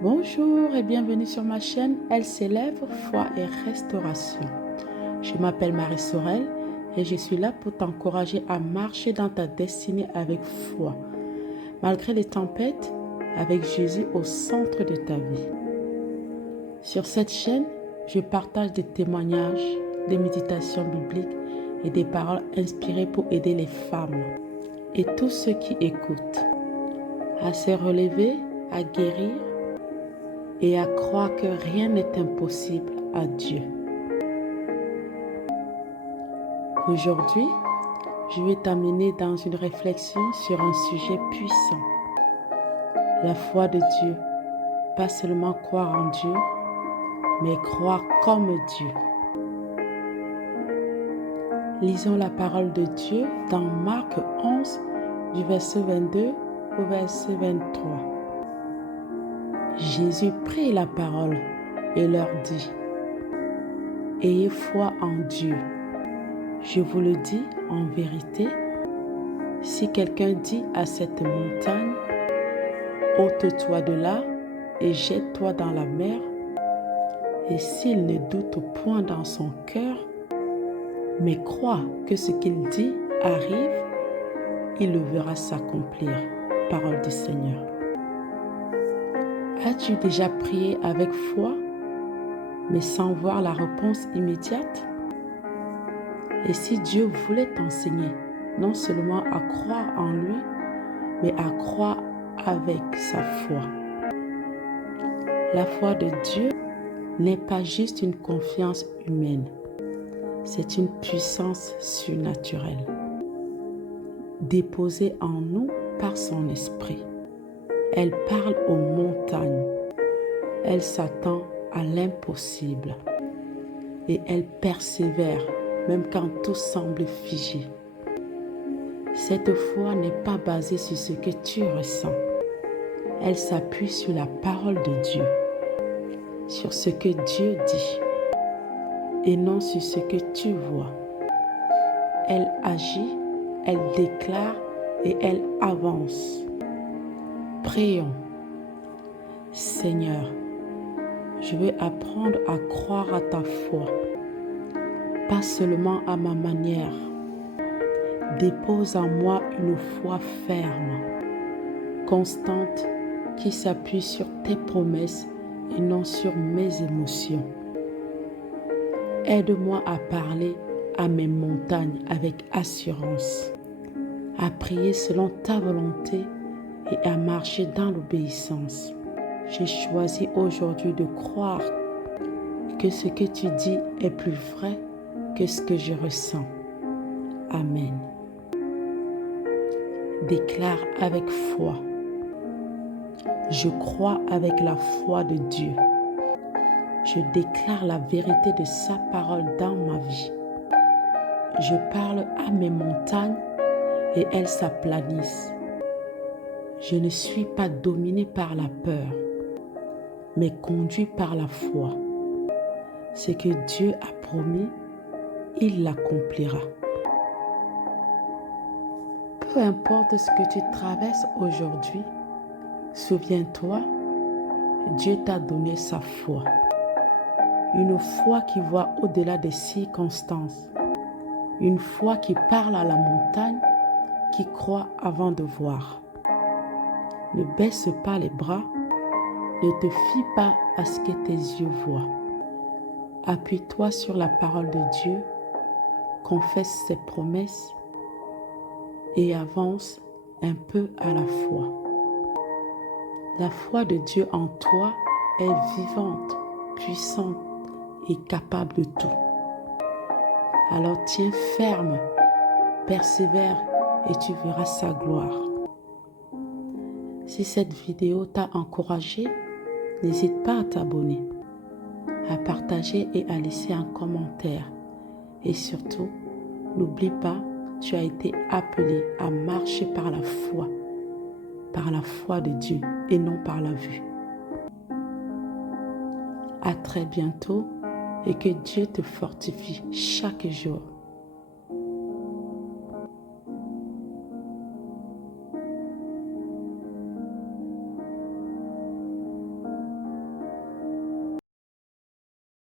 Bonjour et bienvenue sur ma chaîne Elle s'élève, foi et restauration. Je m'appelle Marie Sorel et je suis là pour t'encourager à marcher dans ta destinée avec foi, malgré les tempêtes, avec Jésus au centre de ta vie. Sur cette chaîne, je partage des témoignages, des méditations bibliques et des paroles inspirées pour aider les femmes et tous ceux qui écoutent à se relever, à guérir et à croire que rien n'est impossible à Dieu. Aujourd'hui, je vais t'amener dans une réflexion sur un sujet puissant. La foi de Dieu, pas seulement croire en Dieu, mais croire comme Dieu. Lisons la parole de Dieu dans Marc 11, du verset 22 au verset 23. Jésus prit la parole et leur dit: « Ayez foi en Dieu. Je vous le dis en vérité, si quelqu'un dit à cette montagne, « Ôte-toi de là et jette-toi dans la mer », et s'il ne doute point dans son cœur, mais croit que ce qu'il dit arrive, il le verra s'accomplir. Parole du Seigneur. As-tu déjà prié avec foi, mais sans voir la réponse immédiate? Et si Dieu voulait t'enseigner non seulement à croire en lui, mais à croire avec sa foi? La foi de Dieu n'est pas juste une confiance humaine, c'est une puissance surnaturelle, déposée en nous par son esprit. Elle parle aux montagnes, elle s'attend à l'impossible et elle persévère même quand tout semble figé. Cette foi n'est pas basée sur ce que tu ressens, elle s'appuie sur la parole de Dieu, sur ce que Dieu dit et non sur ce que tu vois. Elle agit, elle déclare et elle avance. Prions. Seigneur, je veux apprendre à croire à ta foi, pas seulement à ma manière. Dépose en moi une foi ferme, constante, qui s'appuie sur tes promesses et non sur mes émotions. Aide-moi à parler à mes montagnes avec assurance, à prier selon ta volonté et à marcher dans l'obéissance. J'ai choisi aujourd'hui de croire que ce que tu dis est plus vrai que ce que je ressens. Amen. Déclare avec foi. Je crois avec la foi de Dieu. Je déclare la vérité de sa parole dans ma vie. Je parle à mes montagnes et elles s'aplanissent. Je ne suis pas dominé par la peur, mais conduit par la foi. Ce que Dieu a promis, il l'accomplira. Peu importe ce que tu traverses aujourd'hui, souviens-toi, Dieu t'a donné sa foi. Une foi qui voit au-delà des circonstances. Une foi qui parle à la montagne, qui croit avant de voir. Ne baisse pas les bras, ne te fie pas à ce que tes yeux voient. Appuie-toi sur la parole de Dieu, confesse ses promesses et avance un peu à la fois. La foi de Dieu en toi est vivante, puissante et capable de tout. Alors tiens ferme, persévère et tu verras sa gloire. Si cette vidéo t'a encouragé, n'hésite pas à t'abonner, à partager et à laisser un commentaire. Et surtout, n'oublie pas, tu as été appelé à marcher par la foi de Dieu et non par la vue. À très bientôt et que Dieu te fortifie chaque jour.